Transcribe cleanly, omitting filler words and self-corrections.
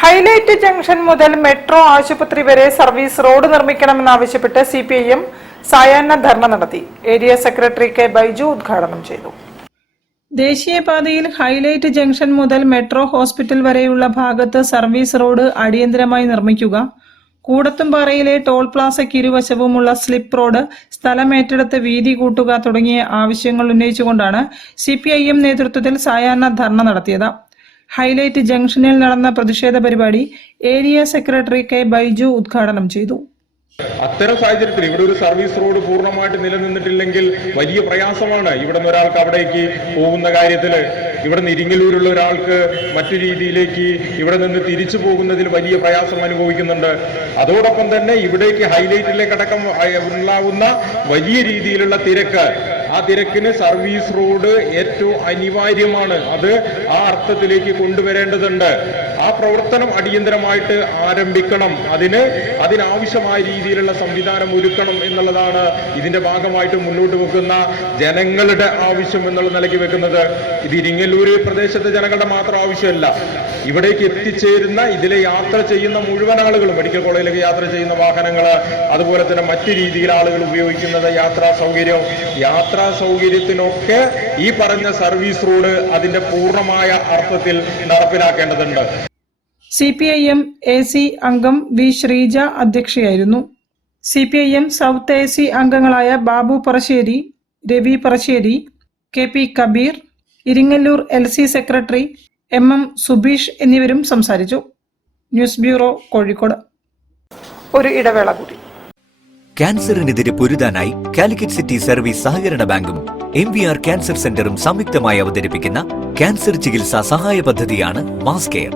Highlight junction മുതൽ metro ആശുപത്രി വരെ സർവീസ് റോഡ് നിർമ്മിക്കണമെന്നാവശ്യപ്പെട്ട് സിപിഐഎം സായാഹ്ന ധർണ നടത്തി. ഏരിയ സെക്രട്ടറി കെ ബൈജു ഉദ്ഘാടനം ചെയ്തു. ദേശീയപാതയിൽ ഹൈലൈറ്റ് ജംഗ്ഷൻ മുതൽ മെട്രോ ഹോസ്പിറ്റൽ വരെയുള്ള ഭാഗത്ത് സർവീസ് റോഡ് അടിയന്തരമായി നിർമ്മിക്കുക, കൂടത്തുംപാറയിലെ ടോൾ പ്ലാസയ്ക്ക് ഇരുവശവുമുള്ള സ്ലിപ്പ് റോഡ് സ്ഥലമേറ്റെടുത്ത് വീതി കൂട്ടുക തുടങ്ങിയ ആവശ്യങ്ങൾ ഉന്നയിച്ചുകൊണ്ടാണ് സിപിഐഎം നേതൃത്വത്തിൽ സായാഹ്ന ധർണ നടത്തിയത്. ഹൈലൈറ്റ് ജംഗ്ഷനിൽ നടന്ന പ്രതിഷേധ പരിപാടി ഏരിയ സെക്രട്ടറി കെ ബൈജു ഉദ്ഘാടനം ചെയ്തു. അത്തരം സാഹചര്യത്തിൽ ഇവിടെ ഒരു സർവീസ് റോഡ് പൂർണ്ണമായിട്ട് നിലനിന്നിട്ടില്ലെങ്കിൽ വലിയ പ്രയാസമാണ്. ഇവിടെ നിന്ന് ഒരാൾക്ക് അവിടേക്ക് പോകുന്ന കാര്യത്തിൽ, ഇവിടെ നിന്ന് ഇരിങ്ങല്ലൂരുള്ള ഒരാൾക്ക് മറ്റു രീതിയിലേക്ക് ഇവിടെ നിന്ന് തിരിച്ചു പോകുന്നതിൽ വലിയ പ്രയാസം അനുഭവിക്കുന്നുണ്ട്. അതോടൊപ്പം തന്നെ ഇവിടേക്ക് ഹൈലൈറ്റിലേക്കടക്കം ഉണ്ടാകുന്ന വലിയ രീതിയിലുള്ള തിരക്ക്, ആ തിരക്കിന് സർവീസ് റോഡ് ഏറ്റവും അനിവാര്യമാണ്. അത് ആ അർത്ഥത്തിലേക്ക് കൊണ്ടുവരേണ്ടതുണ്ട്. ആ പ്രവർത്തനം അടിയന്തരമായിട്ട് ആരംഭിക്കണം. അതിനാവശ്യമായ രീതിയിലുള്ള സംവിധാനം ഒരുക്കണം എന്നുള്ളതാണ് ഇതിന്റെ ഭാഗമായിട്ട് മുന്നോട്ട് വെക്കുന്ന ജനങ്ങളുടെ ആവശ്യം എന്നുള്ള നിലയ്ക്ക് വെക്കുന്നത്. ഇത് ഇരിങ്ങല്ലൂർ പ്രദേശത്തെ ജനങ്ങളുടെ മാത്രം ആവശ്യമല്ല. ഇവിടേക്ക് എത്തിച്ചേരുന്ന, ഇതിലെ യാത്ര ചെയ്യുന്ന മുഴുവൻ ആളുകളും, മെഡിക്കൽ കോളേജിലേക്ക് യാത്ര ചെയ്യുന്ന വാഹനങ്ങൾ, അതുപോലെ തന്നെ മറ്റു രീതിയിൽ ആളുകൾ ഉപയോഗിക്കുന്നത് യാത്രാ സൗകര്യത്തിനൊക്കെ ഈ പറഞ്ഞ സർവീസ് റോഡ് അതിന്റെ പൂർണ്ണമായ അർത്ഥത്തിൽ നടപ്പിലാക്കേണ്ടതുണ്ട്. സിപിഐഎം AC അംഗം വി ശ്രീജ അധ്യക്ഷയായിരുന്നു. സിപിഐഎം സൗത്ത് AC അംഗങ്ങളായ Babu Parassery, Ravi Parassery, KP Kabeer, Iringallur LC secretary MM Subeesh എന്നിവരും സംസാരിച്ചു. News bureau, Kozhikode. ഒരു ഇടവേള കൂടി. ക്യാൻസറിനെതിരെ പൊരുതാനായി കാലിക്കറ്റ് സിറ്റി സർവീസ് സഹകരണ ബാങ്കും MVR ക്യാൻസർ സെന്ററും സംയുക്തമായി അവതരിപ്പിക്കുന്ന ക്യാൻസർ ചികിത്സാ സഹായ പദ്ധതിയാണ് മാസ് കെയർ.